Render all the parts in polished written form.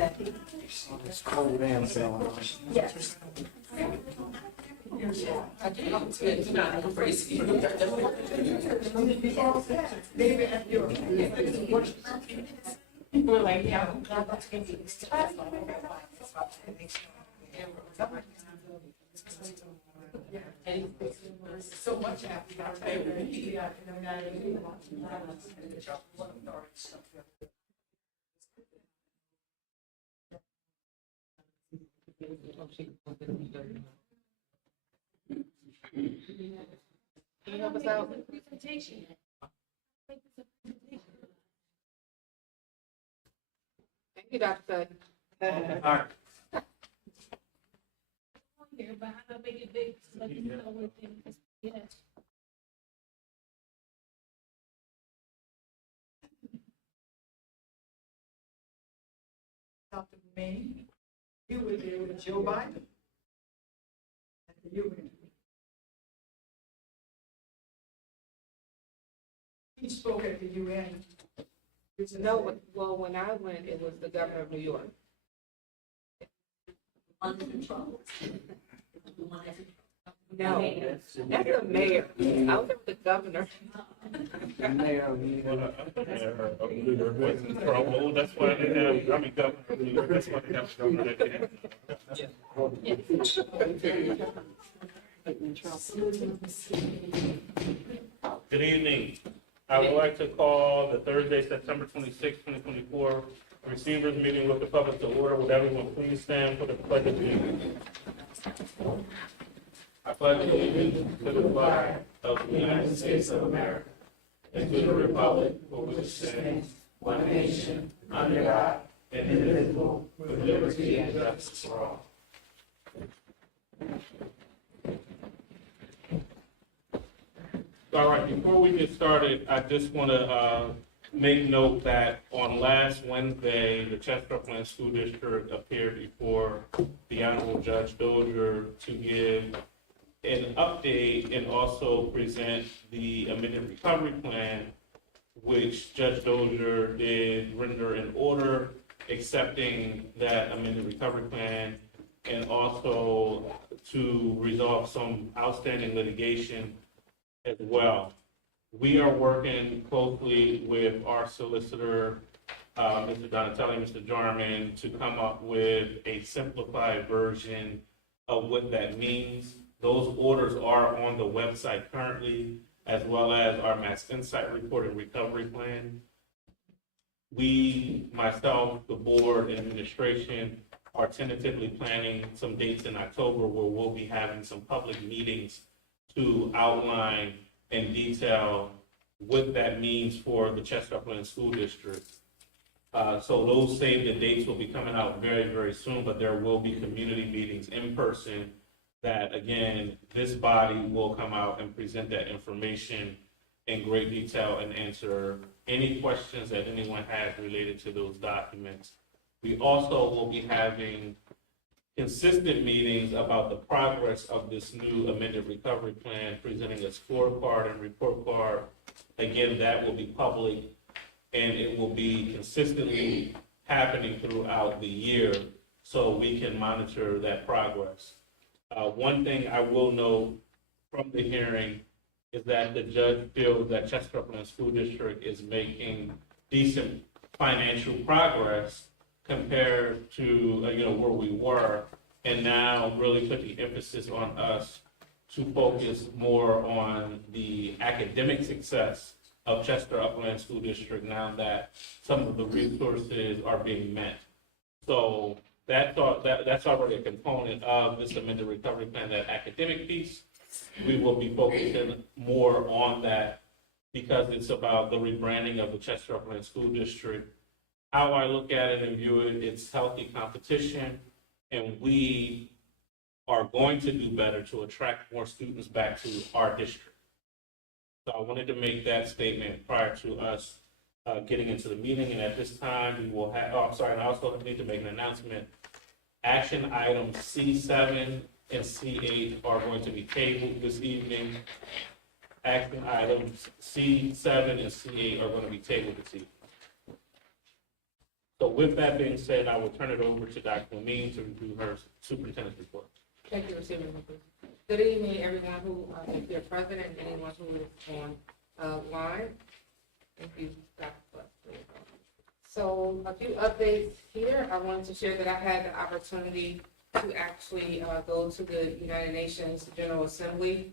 It's cold and feeling. Yes. We're like, yeah, I'm about to get these. So much Can you help us out? Thank you, Dr. Sutton. Here, but how to make it big, so you know what things, yeah. Dr. May, you were there with Joe Biden. You were. He spoke at the UN. No, well, when I went, it was the governor of New York. No, that's the mayor. I was with the governor. The mayor, Was in trouble, that's why they have, I mean, governor, that's why they have governor that Good evening. I would like to call the Thursday, September 26, 2024, receivers meeting with the public to order. Would everyone please stand for the pledge of allegiance? I pledge allegiance to the flag of the United States of America and to the republic for which it stands, one nation, under God, indivisible, with liberty and justice for all. All right, before we get started, I just want to make note that on last Wednesday, the Chester Upland School District appeared before the Honorable Judge Dozier to give an update and also present the amended recovery plan, which Judge Dozier did render an order accepting that amended recovery plan and also to resolve some outstanding litigation as well. We are working closely with our solicitor, Mr. Donatelli, Mr. Jarman, to come up with a simplified version of what that means. Those orders are on the website currently, as well as our Mass Insight Report and Recovery Plan. We, myself, the board, and administration are tentatively planning some dates in October where we'll be having some public meetings to outline and detail what that means for the Chester Upland School District. So those save the dates will be coming out very, very soon, but there will be community meetings in person that, again, this body will come out and present that information in great detail and answer any questions that anyone has related to those documents. We also will be having consistent meetings about the progress of this new amended recovery plan, presenting a scorecard and report card. Again, that will be public and it will be consistently happening throughout the year so we can monitor that progress. One thing I will note from the hearing is that the judge feels that Chester Upland School District is making decent financial progress compared to where we were, and now really put the emphasis on us to focus more on the academic success of Chester Upland School District now that some of the resources are being met. So that's already a component of this amended recovery plan, that academic piece. We will be focusing more on that because it's about the rebranding of the Chester Upland School District. How I look at it and view it, it's healthy competition, and we are going to do better to attract more students back to our district. So I wanted to make that statement prior to us getting into the meeting, and at this time, we will have, and I also need to make an announcement. Action items C7 and C8 are going to be tabled this evening. Action items C7 and C8 are going to be tabled this evening. So with that being said, I will turn it over to Dr. Amin to review her superintendent's report. Thank you, Mr. Chairman. Good evening, everyone who is here present and anyone who is on line. Thank you, Dr. Buck. So a few updates here. I wanted to share that I had the opportunity to actually go to the United Nations General Assembly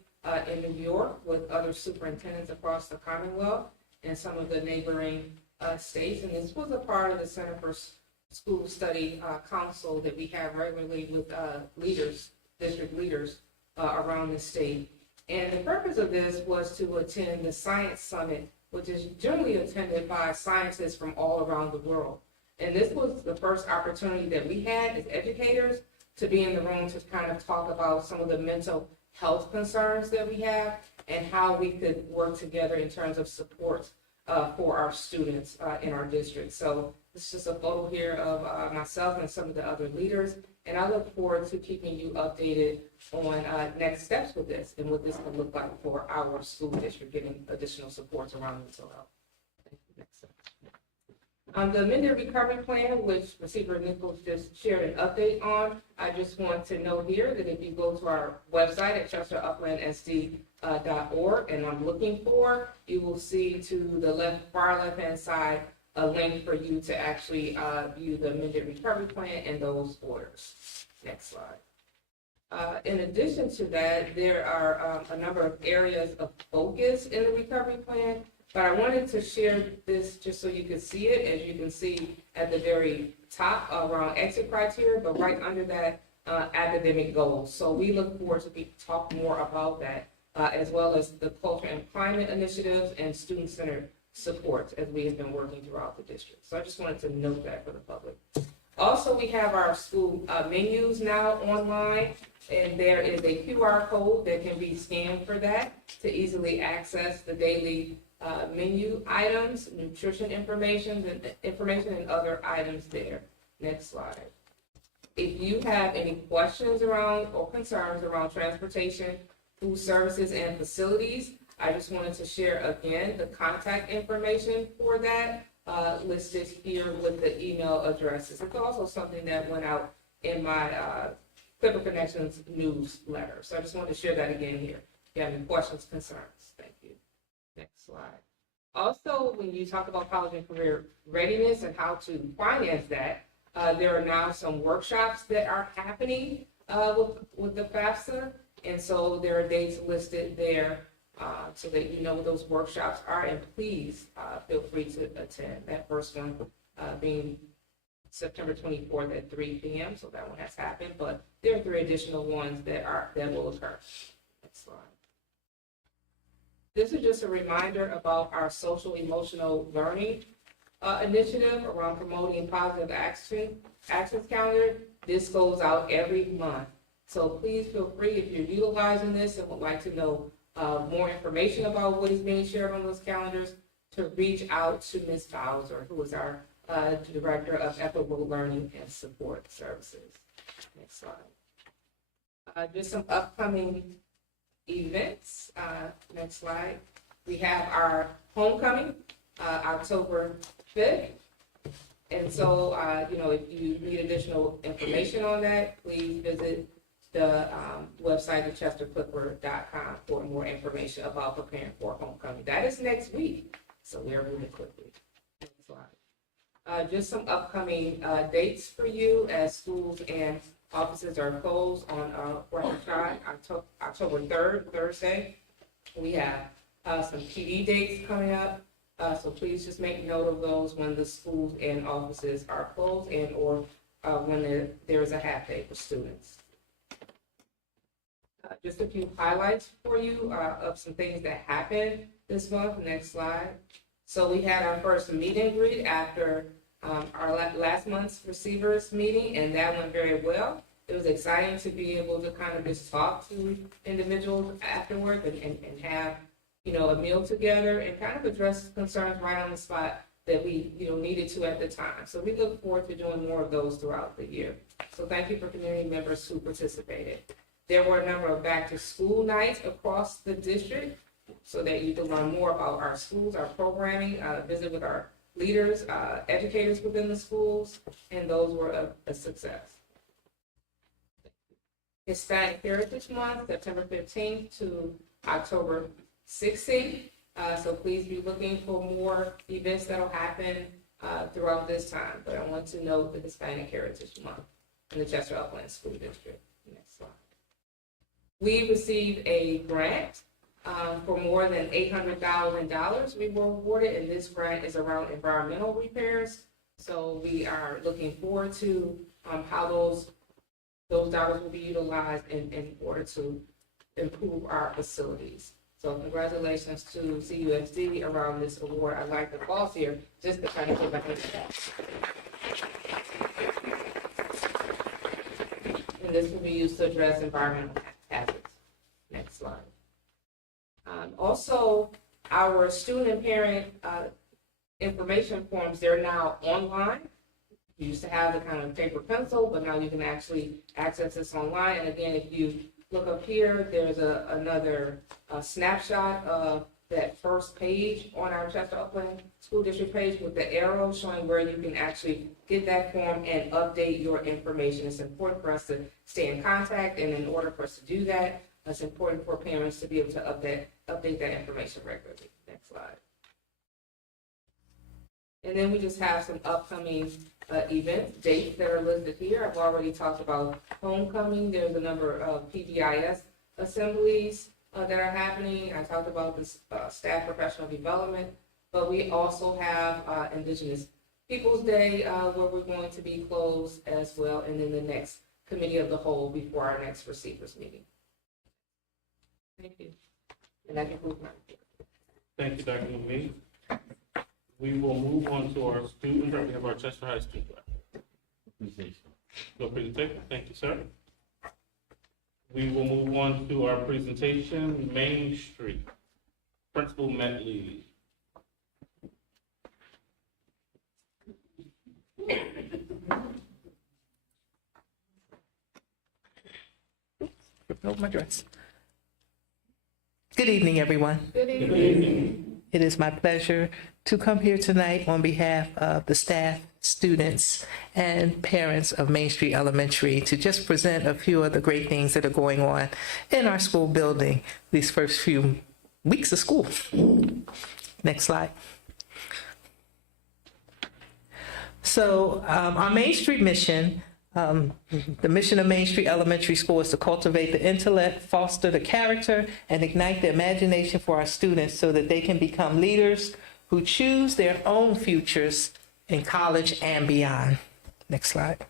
in New York with other superintendents across the Commonwealth and some of the neighboring states. And this was a part of the Center for School Study Council that we have regularly with leaders, district leaders around the state. And the purpose of this was to attend the Science Summit, which is generally attended by scientists from all around the world. And this was the first opportunity that we had as educators to be in the room to kind of talk about some of the mental health concerns that we have and how we could work together in terms of support for our students in our district. So this is just a photo here of myself and some of the other leaders. And I look forward to keeping you updated on next steps with this and what this can look like for our school district, getting additional supports around mental health. Next step. The amended recovery plan, which Receiver Nichols just shared an update on, I just want to note here that if you go to our website at chesteruplandsd.org and I'm looking for, you will see to the far left-hand side a link for you to actually view the amended recovery plan and those orders. Next slide. In addition to that, there are a number of areas of focus in the recovery plan, but I wanted to share this just so you can see it. As you can see at the very top around exit criteria, but right under that, academic goals. So we look forward to talk more about that, as well as the culture and climate initiatives and student-centered support as we have been working throughout the district. So I just wanted to note that for the public. Also, we have our school menus now online, and there is a QR code that can be scanned for that to easily access the daily menu items, nutrition information, and other items there. Next slide. If you have any questions around or concerns around transportation, food services, and facilities, I just wanted to share again the contact information for that listed here with the email addresses. It's also something that went out in my Clipper Connections newsletter. So I just wanted to share that again here. If you have any questions, concerns, thank you. Next slide. Also, when you talk about college and career readiness and how to finance that, there are now some workshops that are happening with the FAFSA. And so there are dates listed there so that you know what those workshops are. And please feel free to attend. That first one being September 24th at 3 p.m. So that one has happened. But there are 3 additional ones that will occur. Next slide. This is just a reminder about our social emotional learning initiative around promoting positive actions calendar. This goes out every month. So please feel free, if you're utilizing this and would like to know more information about what is being shared on those calendars, to reach out to Ms. Bowser, who is our Director of Equitable Learning and Support Services. Next slide. Just some upcoming events. Next slide. We have our homecoming, October 5th. And so, if you need additional information on that, please visit the website at chesterclipper.com for more information about preparing for homecoming. That is next week, so we are moving quickly. Next slide. Just some upcoming dates for you as schools and offices are closed on October 3rd, Thursday. We have some PD dates coming up, so please just make note of those when the schools and offices are closed and or when there is a half day for students. Just a few highlights for you of some things that happened this month. Next slide. So we had our first meet and greet after our last month's receivers meeting, and that went very well. It was exciting to be able to kind of just talk to individuals afterward and have, a meal together and kind of address concerns right on the spot that we, needed to at the time. So we look forward to doing more of those throughout the year. So thank you for community members who participated. There were a number of back to school nights across the district so that you can learn more about our schools, our programming, visit with our leaders, educators within the schools, and those were a success. Hispanic Heritage Month, September 15th to October 16th. So please be looking for more events that'll happen throughout this time. But I want to note the Hispanic Heritage Month in the Chester Upland School District. Next slide. We received a grant for more than $800,000 we were awarded, and this grant is around environmental repairs. So we are looking forward to how those dollars will be utilized in order to improve our facilities. So congratulations to CUSD around this award. I'd like the boss here just to kind of give a hand clap. And this will be used to address environmental hazards. Next slide. Also, our student and parent information forms, they're now online. You used to have the kind of paper pencil, but now you can actually access this online. And again, if you look up here, there's another snapshot of that first page on our Chester Upland School District page with the arrow showing where you can actually get that form and update your information. It's important for us to stay in contact, and in order for us to do that, it's important for parents to be able to update that information regularly. Next slide. And then we just have some upcoming event dates that are listed here. I've already talked about homecoming. There's a number of PBIS assemblies that are happening. I talked about this staff professional development, but we also have Indigenous Peoples Day where we're going to be closed as well, and then the next committee of the whole before our next receivers meeting. Thank you. And that concludes my report. Thank you, Dr. Lee. We will move on to our students. We have our Chester High student. No presentation. Thank you, sir. We will move on to our presentation, Main Street. Principal Matt Lee. Over my dress. Good evening, everyone. Good evening. It is my pleasure to come here tonight on behalf of the staff, students, and parents of Main Street Elementary to just present a few of the great things that are going on in our school building these first few weeks of school. Next slide. So our Main Street mission, the mission of Main Street Elementary School is to cultivate the intellect, foster the character, and ignite the imagination for our students so that they can become leaders who choose their own futures in college and beyond. Next slide.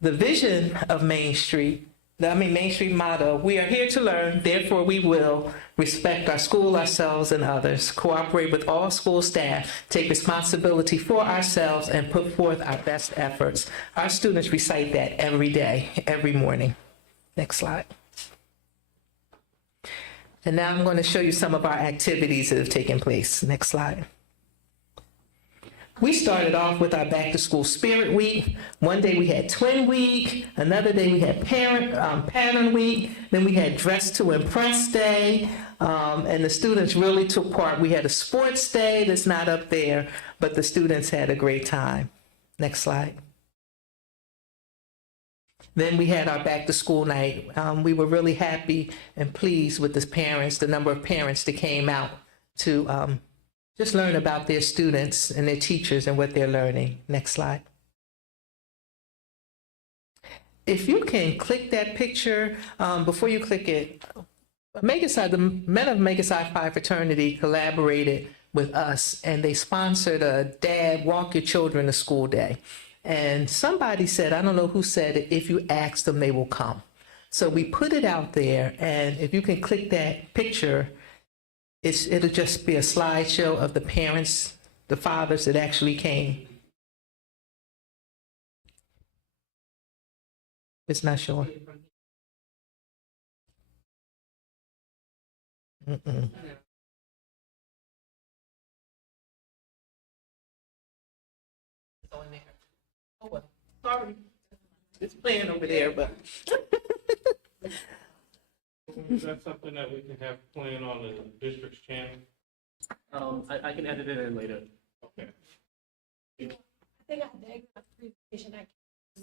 The vision of Main Street, Main Street motto, we are here to learn, therefore we will respect our school, ourselves, and others, cooperate with all school staff, take responsibility for ourselves, and put forth our best efforts. Our students recite that every day, every morning. Next slide. And now I'm going to show you some of our activities that have taken place. Next slide. We started off with our Back to School Spirit Week. One day we had Twin Week. Another day we had Pattern Week. Then we had Dress to Impress Day. And the students really took part. We had a sports day that's not up there, but the students had a great time. Next slide. Then we had our Back to School night. We were really happy and pleased with the parents, the number of parents that came out to just learn about their students and their teachers and what they're learning. Next slide. If you can click that picture, before you click it, the men of Omega Psi Phi fraternity collaborated with us, and they sponsored a Dad Walk Your Children to School Day. And somebody said, I don't know who said it, if you ask them, they will come. So we put it out there, and if you can click that picture, it'll just be a slideshow of the parents, the fathers that actually came. It's not showing. Mm-mm. Oh, well, sorry. It's playing over there, but. Is that something that we can have playing on the district's channel? I can edit it in later. Okay, I think I had the extra presentation.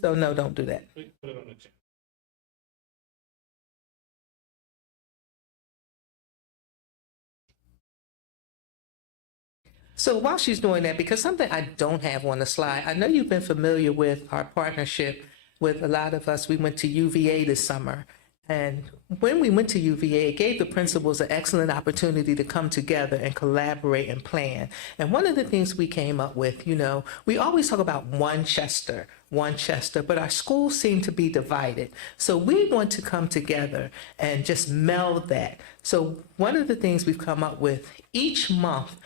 So no, don't do that. we can put it on the agenda. So while she's doing that, because something I don't have on the slide, I know you've been familiar with our partnership with a lot of us. We went to UVA this summer. And when we went to UVA, it gave the principals an excellent opportunity to come together and collaborate and plan. And one of the things we came up with, we always talk about one Chester, but our schools seem to be divided. So we want to come together and just meld that. So one of the things we've come up with, each month,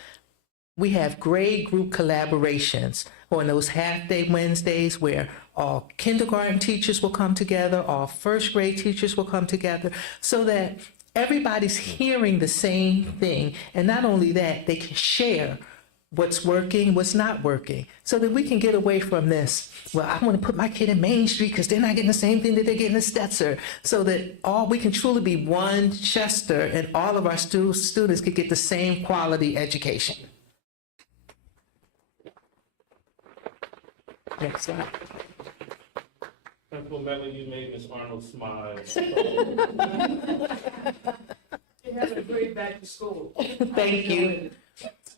we have grade group collaborations on those half-day Wednesdays where all kindergarten teachers will come together, all first grade teachers will come together, so that everybody's hearing the same thing. And not only that, they can share what's working, what's not working, so that we can get away from this. Well, I want to put my kid in Main Street because they're not getting the same thing that they're getting in Stetzer, so that we can truly be one Chester and all of our students can get the same quality education. Next slide. Principal Medley, you made Ms. Arnold smile. You have a great back to school. Thank you.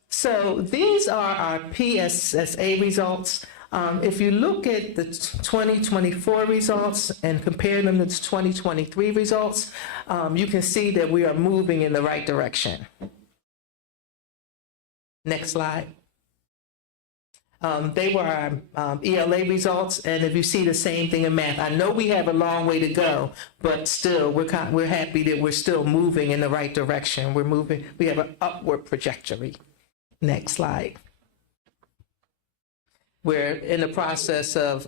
So these are our PSSA results. If you look at the 2024 results and compare them to the 2023 results, you can see that we are moving in the right direction. Next slide. They were our ELA results, and if you see the same thing in math, I know we have a long way to go, but still, we're happy that we're still moving in the right direction. We have an upward trajectory. Next slide. We're in the process of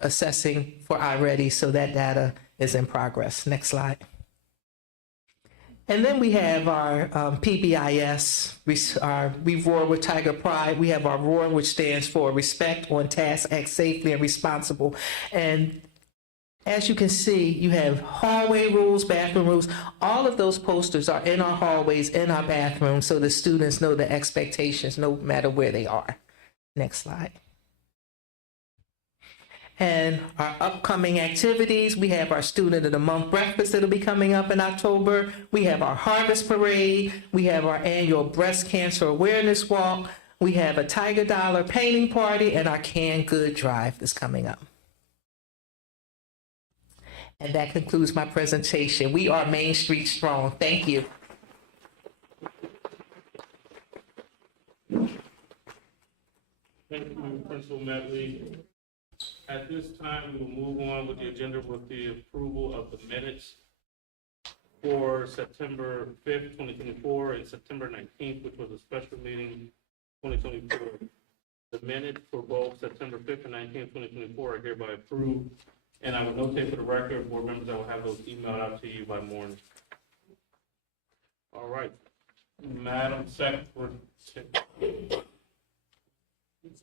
assessing for iReady, so that data is in progress. Next slide. And then we have our PBIS, we roar with Tiger Pride. We have our ROAR, which stands for Respect, On Task, Act Safely, and Responsible. And as you can see, you have hallway rules, bathroom rules. All of those posters are in our hallways, in our bathrooms, so the students know the expectations no matter where they are. Next slide. And our upcoming activities, we have our Student of the Month breakfast that'll be coming up in October. We have our Harvest Parade. We have our annual Breast Cancer Awareness Walk. We have a Tiger Dollar painting party and our Canned Good Drive that's coming up. And that concludes my presentation. We are Main Street Strong. Thank you. Thank you, Principal Medley. At this time, we will move on with the agenda with the approval of the minutes for September 5th, 2024, and September 19th, which was a special meeting, 2024. The minutes for both September 5th and 19th, 2024 are hereby approved. And I will notate for the record, board members, I will have those emailed out to you by morning. All right. Madam Secretary.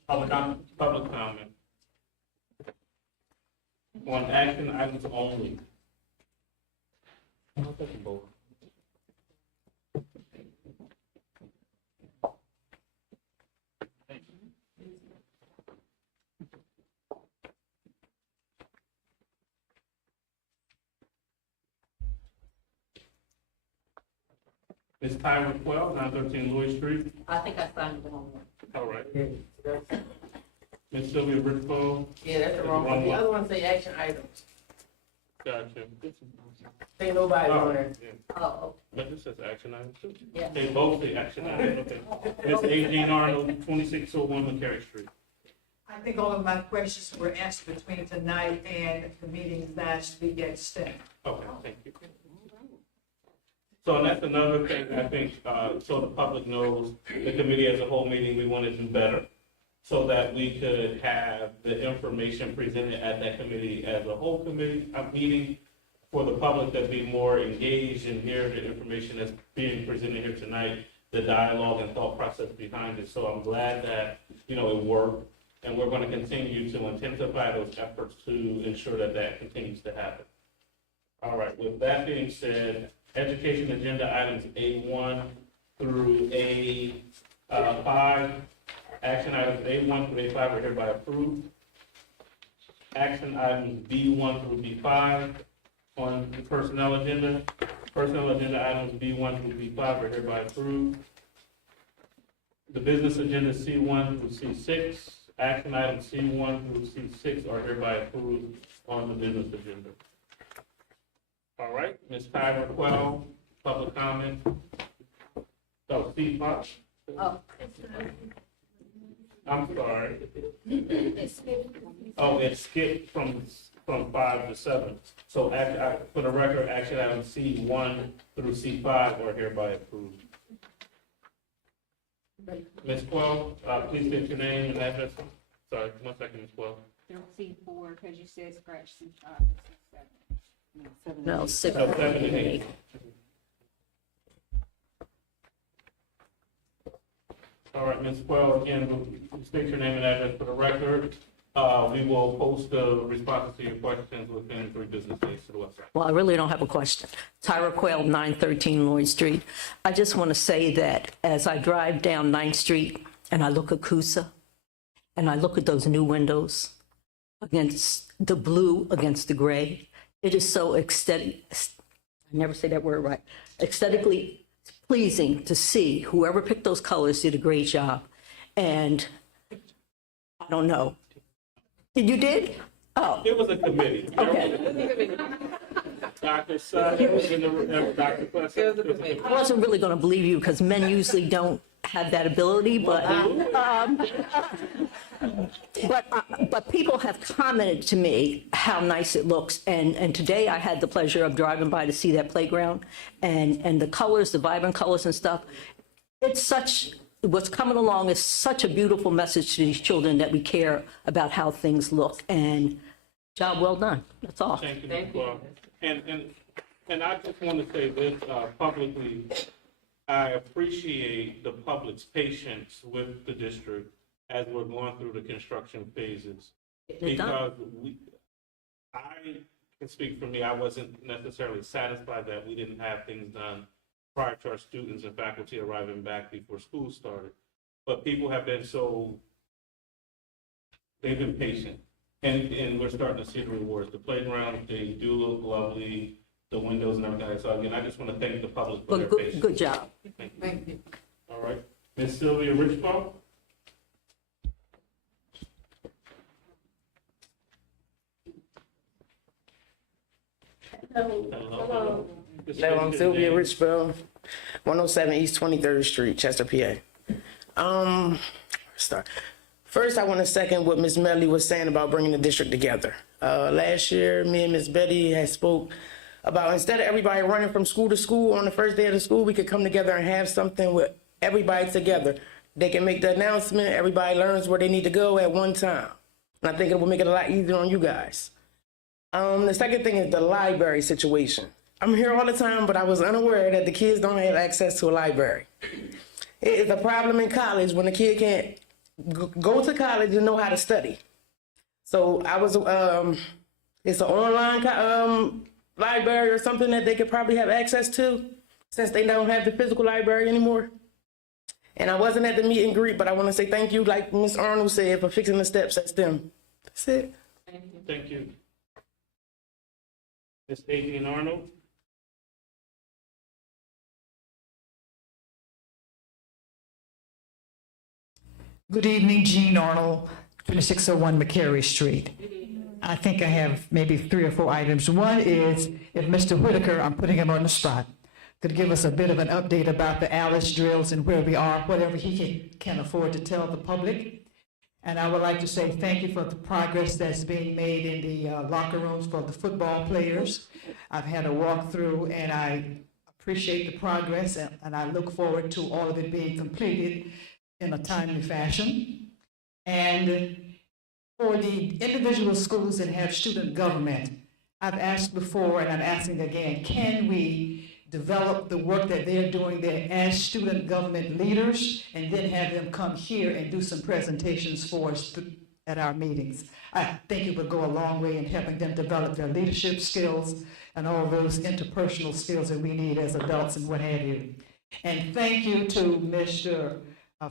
Public comment. On action items only. I'll take them both. Ms. Tyra Quell, 913 Louis Street. I think I signed the wrong one. All right. Ms. Sylvia Richpo. Yeah, that's the wrong one. The other one say action items. Gotcha. Ain't nobody Oh, on there. yeah. Oh, But this says action items too. yeah. They both say action items, okay. Ms. A. Arnold, 2601 McCary Street. I think all of my questions were answered between tonight and the meeting last week at STEM. Okay, thank you. So and that's another thing, I think, so the public knows, the committee as a whole meeting, we want to do better so that we could have the information presented at that committee as a whole committee, meeting for the public to be more engaged and hear the information that's being presented here tonight, the dialogue and thought process behind it. So I'm glad that, it worked, and we're going to continue to intensify those efforts to ensure that that continues to happen. All right, with that being said, education agenda items A1 through A5. Action items A1 through A5 are hereby approved. Action items B1 through B5 on the personnel agenda. Personnel agenda items B1 through B5 are hereby approved. The business agenda C1 through C6. Action items C1 through C6 are hereby approved on the business agenda. All right, Ms. Tyra Quell, public comment. Oh, C5. Oh. I'm sorry. Oh, it skipped from 5 to 7. So for the record, action items C1 through C5 are hereby approved. Ms. Quell, please state your name and address. Sorry, 1 second, Ms. Quell. Don't see 4 because you said scratch C5. No, 6. So 7 and 8. All right, Ms. Quell, again, state your name and address for the record. We will post the responses to your questions within 3 business days to the website. Well, I really don't have a question. Tyra Quayle, 913 Lloyd Street. I just want to say that as I drive down 9th Street and I look at Coosa and I look at those new windows against the blue, against the gray, it is so aesthetic. I never say that word right. Aesthetically pleasing to see. Whoever picked those colors did a great job. And I don't know. You did? Oh, It was a committee. okay. Dr. Sutton, Dr. Plesser. It was a committee. I wasn't really going to believe you because men usually don't have that ability, but people have commented to me how nice it looks. And today I had the pleasure of driving by to see that playground and the colors, the vibrant colors and stuff. It's such, what's coming along is such a beautiful message to these children that we care about how things look, and job well done. That's all. Thank you, Ms. Quell. And I just want to say this publicly. I appreciate the public's patience with the district as we're going through the construction phases. They're done. Because I can speak for me, I wasn't necessarily satisfied that we didn't have things done prior to our students and faculty arriving back before school started. But people have been they've been patient. And we're starting to see the rewards. The playgrounds, they do look lovely, the windows and everything. So again, I just want to thank the public for their patience. Good job. Thank you. All right. Ms. Sylvia Richbaugh? Hello. Hello, I'm Sylvia Richbell, 107 East 23rd Street, Chester, PA. Start. First, I want to second what Ms. Medley was saying about bringing the district together. Last year, me and Ms. Betty had spoke about instead of everybody running from school to school on the first day of the school, we could come together and have something with everybody together. They can make the announcement, everybody learns where they need to go at one time. And I think it will make it a lot easier on you guys. The second thing is the library situation. I'm here all the time, but I was unaware that the kids don't have access to a library. It is a problem in college when a kid can't go to college and know how to study. So I was, it's an online library or something that they could probably have access to since they don't have the physical library anymore. And I wasn't at the meet and greet, but I want to say thank you, like Ms. Arnold said, for fixing the steps at STEM. That's it. Thank you. Ms. Adrian Arnold? Good evening, Jean Arnold, 2601 McCary Street. I think I have maybe 3 or 4 items. One is if Mr. Whitaker, I'm putting him on the spot, could give us a bit of an update about the Alice drills and where we are, whatever he can afford to tell the public. And I would like to say thank you for the progress that's being made in the locker rooms for the football players. I've had a walkthrough and I appreciate the progress and I look forward to all of it being completed in a timely fashion. And for the individual schools that have student government, I've asked before and I'm asking again, can we develop the work that they're doing there as student government leaders and then have them come here and do some presentations for us at our meetings? I think it would go a long way in helping them develop their leadership skills and all those interpersonal skills that we need as adults and what have you. And thank you to Mr.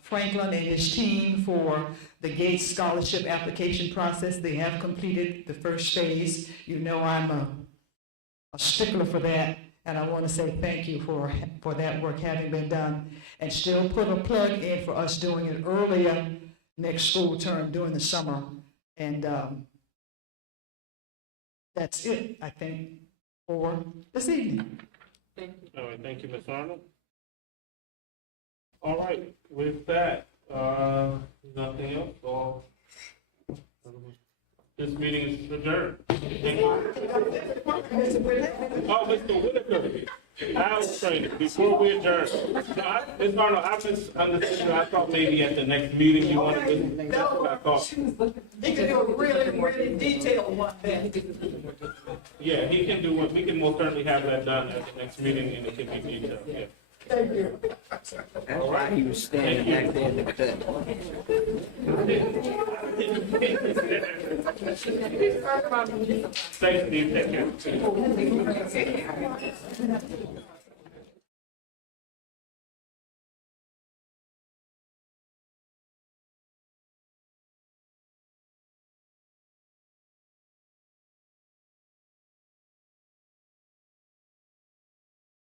Franklin and his team for the Gates Scholarship application process. They have completed the first phase. You know I'm a stickler for that, and I want to say thank you for that work having been done. And still put a plug in for us doing it earlier next school term during the summer. And that's it, I think, for this evening. All right, thank you, Ms. Arnold. All right, with that, nothing else, all. This meeting is adjourned. Thank you. Oh, Mr. Whitaker, I was training before we adjourn. No, Ms. Arnold, I misunderstood you. I thought maybe at the next meeting you wanted to, that's what I thought. He can do a really detailed one then. Yeah, he can do what, we can most certainly have that done at the next meeting and it can be detailed, yeah. Thank you. That's why he was standing back there in the cut. Thanks, Steve, take care.